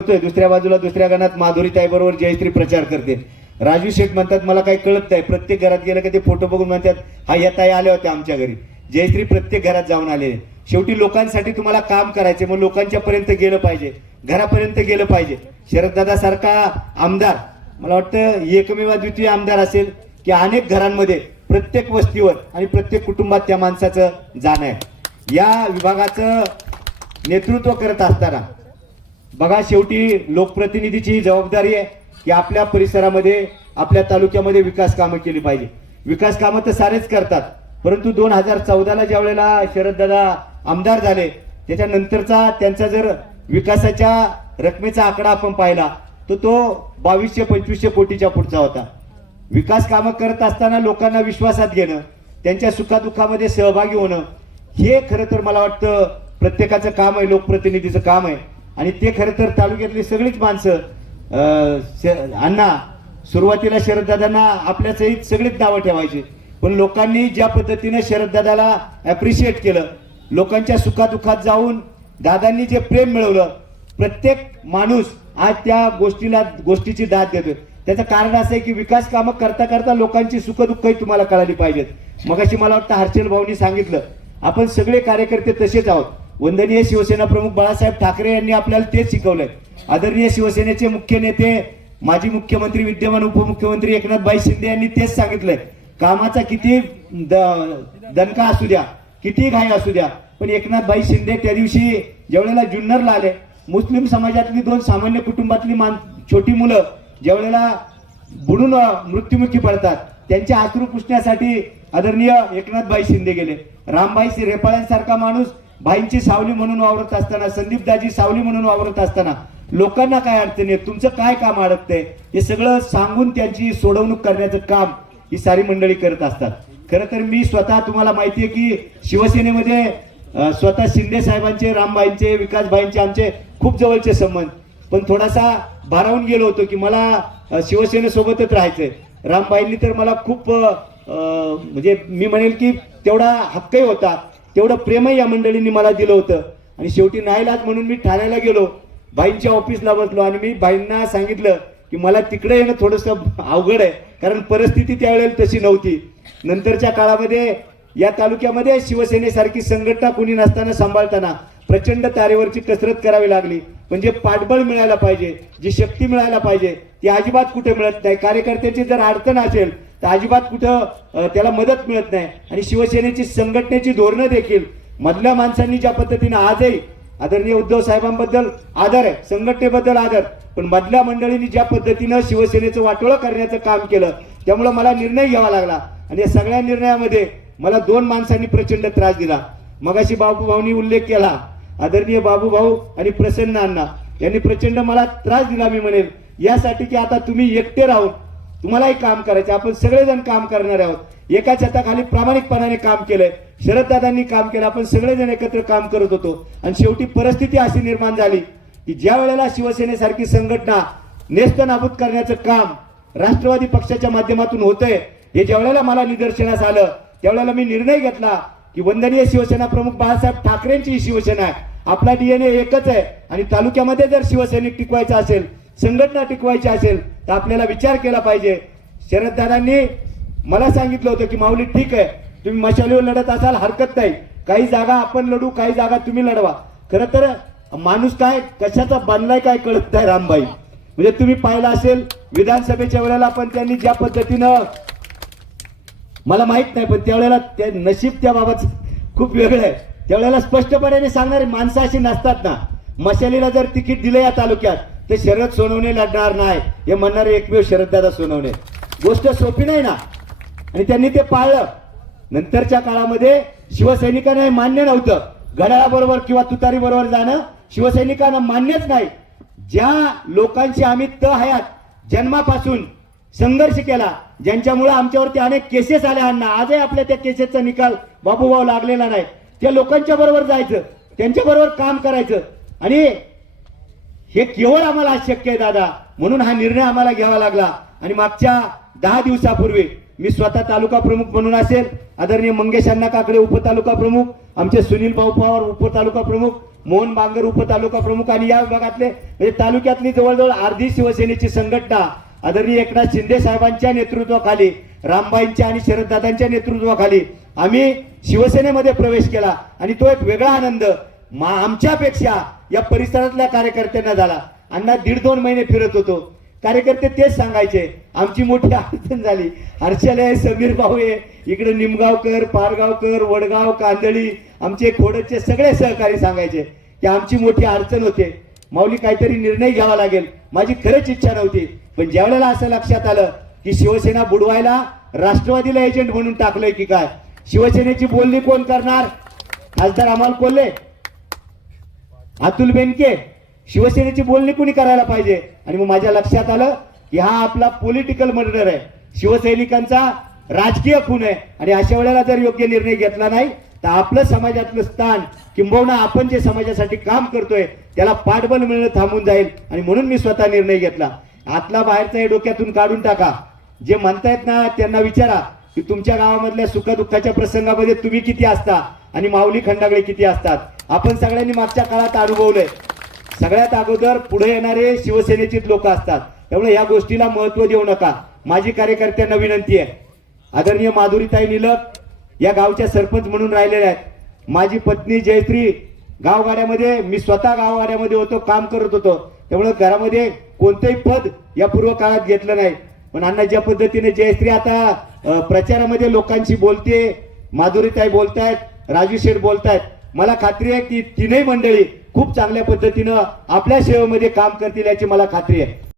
दुसऱ्या बाजूला दुसऱ्या गाण्यात माधुरीताई बरोबर जयश्री प्रचार करते. राजू शेठ म्हणतात मला काही कळत नाही. प्रत्येक घरात गेलं की ते फोटो बघून म्हणतात हा या ताई आल्या होत्या आमच्या घरी. जयश्री प्रत्येक घरात जाऊन आले. शेवटी लोकांसाठी तुम्हाला काम करायचे मग लोकांच्या पर्यंत गेलं पाहिजे. घरापर्यंत गेलं पाहिजे. शरददादा सारखा आमदार मला वाटतं एकमेव द्वितीय आमदार असेल की अनेक घरांमध्ये प्रत्येक वस्तीवर आणि प्रत्येक कुटुंबात त्या माणसाचं जाणं आहे. या विभागाचं नेतृत्व करत असताना बघा शेवटी लोकप्रतिनिधीची ही जबाबदारी आहे की आपल्या परिसरामध्ये आपल्या तालुक्यामध्ये विकास कामं केली पाहिजे. विकास कामं तर सारेच करतात परंतु दोन हजार चौदाला ज्या वेळेला शरददादा आमदार झाले त्याच्यानंतरचा त्यांचा जर विकासाच्या रकमेचा आकडा आपण पाहिला तर तो बावीसशे पंचवीसशे कोटीच्या पुढचा होता. विकास कामं करत असताना लोकांना विश्वासात घेणं त्यांच्या सुखादुःखामध्ये सहभागी होणं हे खरं तर मला वाटतं प्रत्येकाचं काम आहे लोकप्रतिनिधीचं काम आहे. आणि ते खरं तर तालुक्यातली सगळीच माणसं अण्णा सुरुवातीला शरददादांना आपल्या सहित सगळीच नावं ठेवायची. पण लोकांनी ज्या पद्धतीनं शरददादाला ॲप्रिशिएट केलं लोकांच्या सुखादुखात जाऊन दादांनी जे प्रेम मिळवलं प्रत्येक माणूस आज त्या गोष्टीला गोष्टीची दाद देतोय. त्याचं कारण असं आहे की विकास कामं करता करता लोकांची सुखदुःखही तुम्हाला कळाली पाहिजेत. मगाशी मला वाटतं हर्षल भाऊनी सांगितलं आपण सगळे कार्यकर्ते तसेच आहोत. वंदनीय शिवसेना प्रमुख बाळासाहेब ठाकरे यांनी आपल्याला तेच शिकवलंय. आदरणीय शिवसेनेचे मुख्य नेते माजी मुख्यमंत्री विद्यमान उपमुख्यमंत्री एकनाथबाई शिंदे यांनी तेच सांगितलंय. कामाचा किती द- दणका असू द्या किती घाई असू द्या पण एकनाथबाई शिंदे त्या दिवशी ज्यावेळेला जुन्नरला आले मुस्लिम समाजातली दोन सामान्य कुटुंबातली मान छोटी मुलं ज्यावेळेला बुडून मृत्युमुखी पडतात त्यांच्या अश्रू पुसण्यासाठी आदरणीय एकनाथबाई शिंदे गेले. रामबाई रेपाळ्यांसारखा माणूस भाईंची सावली म्हणून वावरत असताना संदीपदाजी सावली म्हणून वावरत असताना लोकांना काय अडचणी आहे? तुमचं काय काम अडकतंय? हे सगळं सांगून त्यांची सोडवणूक करण्याचं काम ही सारी मंडळी करत असतात. खरं तर मी स्वतः तुम्हाला माहिती आहे की शिवसेनेमध्ये स्वतः शिंदे साहेबांचे रामबाईंचे विकासबाईंचे आमचे खूप जवळचे संबंध. पण थोडासा भारावून गेलो होतो की मला शिवसेनेसोबतच राहायचंय. रामबाईंनी तर मला खूप म्हणजे मी म्हणेल की तेवढा हक्कही होता. तेवढं प्रेमही या मंडळींनी मला दिलं होतं. आणि शेवटी नाईलाज म्हणून मी ठाण्याला गेलो. बाईंच्या ऑफिसला बसलो आणि मी बाईंना सांगितलं की मला तिकडे येणं थोडंसं अवघड आहे कारण परिस्थिती त्यावेळेला तशी नव्हती. नंतरच्या काळामध्ये या तालुक्यामध्ये शिवसेनेसारखी संघटना कुणी नसताना सांभाळताना प्रचंड तारेवरची कसरत करावी लागली. म्हणजे पाठबळ मिळायला पाहिजे जी शक्ती मिळायला पाहिजे ती अजिबात कुठे मिळत नाही. कार्यकर्त्याची जर अडचण असेल तर अजिबात कुठं त्याला मदत मिळत नाही. आणि शिवसेनेची संघटनेची धोरणं देखील मधल्या माणसांनी ज्या पद्धतीने आजही आदरणीय उद्धव साहेबांबद्दल आदर आहे संघटनेबद्दल आदर पण मधल्या मंडळींनी ज्या पद्धतीनं शिवसेनेचं वाटोळं करण्याचं काम केलं त्यामुळं मला निर्णय घ्यावा लागला. आणि या सगळ्या निर्णयामध्ये मला दोन माणसांनी प्रचंड त्रास दिला. मगाशी बाबू भाऊनी उल्लेख केला आदरणीय बाबू भाऊ आणि प्रसन्न अण्णा. यांनी प्रचंड मला त्रास दिला मी म्हणेल यासाठी की आता तुम्ही एकटे राहून तुम्हालाही काम करायचं आपण सगळेजण काम करणार आहोत. एका छताखाली प्रामाणिकपणाने काम केलंय. शरददादांनी काम केलं आपण सगळेजण एकत्र काम करत होतो. आणि शेवटी परिस्थिती अशी निर्माण झाली की ज्या वेळेला शिवसेनेसारखी संघटना नेस्त नाबूद करण्याचं काम राष्ट्रवादी पक्षाच्या माध्यमातून होतंय हे ज्या वेळेला मला निदर्शनास आलं त्यावेळेला मी निर्णय घेतला की वंदनीय शिवसेना प्रमुख बाळासाहेब ठाकरेंची ही शिवसेना आहे. आपला डीएनए एकच आहे. आणि तालुक्यामध्ये जर शिवसैनिक टिकवायचा असेल संघटना टिकवायची असेल तर आपल्याला विचार केला पाहिजे. शरददादांनी मला सांगितलं होतं की माऊली ठीक आहे. तुम्ही मशालीवर लढत असाल हरकत नाही. काही जागा आपण लढू काही जागा तुम्ही लढवा. खरं तर माणूस काय कशाचा बांधलाय काय कळत नाही रामबाई. म्हणजे तुम्ही पाहिलं असेल विधानसभेच्या वेळेला पण त्यांनी ज्या पद्धतीनं मला माहीत नाही पण त्यावेळेला ते नशीब त्या बाबत खूप वेगळं आहे. त्यावेळेला स्पष्टपणे सांगणारे माणसं अशी नसतात ना. मशालीला जर तिकीट दिलं या तालुक्यात ते शरद सोनवणे लढणार नाही. हे म्हणणारे एकमेव शरददादा सोनवणे. गोष्ट सोपी नाही ना? आणि त्यांनी ते पाळलं. नंतरच्या काळामध्ये शिवसैनिकांना हे मान्य नव्हतं. घड्याळाबरोबर किंवा तुतारी बरोबर जाणं शिवसैनिकांना मान्यच नाही. ज्या लोकांची आम्ही त हयात जन्मापासून संघर्ष केला ज्यांच्यामुळे आमच्यावरती अनेक केसेस आल्या अण्णा आजही आपल्या त्या केसेसचा निकाल बाबूभाऊ लागलेला नाही. त्या लोकांच्या बरोबर जायचं त्यांच्याबरोबर काम करायचं. आणि हे केवळ आम्हाला अशक्य शक्य आहे दादा. म्हणून हा निर्णय आम्हाला घ्यावा लागला. आणि मागच्या दहा दिवसापूर्वी मी स्वतः तालुका प्रमुख म्हणून असेल आदरणीय मंगेश अण्णा काकडे उपतालुका प्रमुख आमचे सुनील भाऊ पवार उपतालुका प्रमुख मोहन बांगर उपतालुका प्रमुख आणि या विभागातले म्हणजे तालुक्यातली जवळजवळ अर्धी शिवसेनेची संघटना आदरणीय एकनाथ शिंदे साहेबांच्या नेतृत्वाखाली रामबाईंच्या आणि शरददादांच्या नेतृत्वाखाली आम्ही शिवसेनेमध्ये प्रवेश केला. आणि तो एक वेगळा आनंद मा आमच्यापेक्षा या परिसरातल्या कार्यकर्त्यांना झाला. अण्णा दीड दोन महिने फिरत होतो. कार्यकर्ते तेच सांगायचे आमची मोठी अडचण झाली. हर्षल आहे समीर भाऊ आहे. इकडे निमगावकर पारगावकर वडगाव कांदळी आमचे खोडचे सगळे सहकारी सांगायचे की आमची मोठी अडचण होते. माऊली काहीतरी निर्णय घ्यावा लागेल. माझी खरंच इच्छा नव्हती. पण ज्यावेळेला असं लक्षात आलं की शिवसेना बुडवायला राष्ट्रवादीला एजंट म्हणून टाकलंय की काय? शिवसेनेची बोलणी कोण करणार? खासदार आम्हाला कोल्हे. अतुल बेनके शिवसेनेची बोलणी कुणी करायला पाहिजे? आणि मग माझ्या लक्षात आलं की हा आपला पॉलिटिकल मर्डर आहे. शिवसैनिकांचा राजकीय खून आहे. आणि अशा वेळेला जर योग्य निर्णय घेतला नाही तर आपलं समाजातलं स्थान किंबहुना आपण जे समाजासाठी काम करतोय त्याला पाठबळ मिळणं थांबून जाईल. आणि म्हणून मी स्वतः निर्णय घेतला. आतला बाहेरचा हे डोक्यातून काढून टाका. जे म्हणतायत ना त्यांना विचारा की तुमच्या गावामधल्या सुखदुःखाच्या प्रसंगामध्ये तुम्ही किती असता? आणि माऊली खंडाकडे किती असतात? आपण सगळ्यांनी मागच्या काळात अनुभवलंय. सगळ्यात अगोदर पुढे येणारे शिवसेनेचीच लोक असतात. त्यामुळे या गोष्टीला महत्त्व देऊ नका. माझी कार्यकर्त्यांना विनंती आहे. आदरणीय माधुरीताई निलक या गावच्या सरपंच म्हणून राहिलेल्या आहेत. माझी पत्नी जयश्री गावगाड्यामध्ये मी स्वतः गावगाड्यामध्ये होतो काम करत होतो. त्यामुळे घरामध्ये कोणतंही पद या पूर्व काळात घेतलं नाही. पण अण्णा ज्या पद्धतीने जयश्री आता प्रचारामध्ये लोकांशी बोलते माधुरीताई बोलतायत राजू शेठ बोलतायत मला खात्री आहे की तीनही मंडळी खूप चांगल्या पद्धतीनं आपल्या सेवेमध्ये काम करतील याची मला खात्री आहे.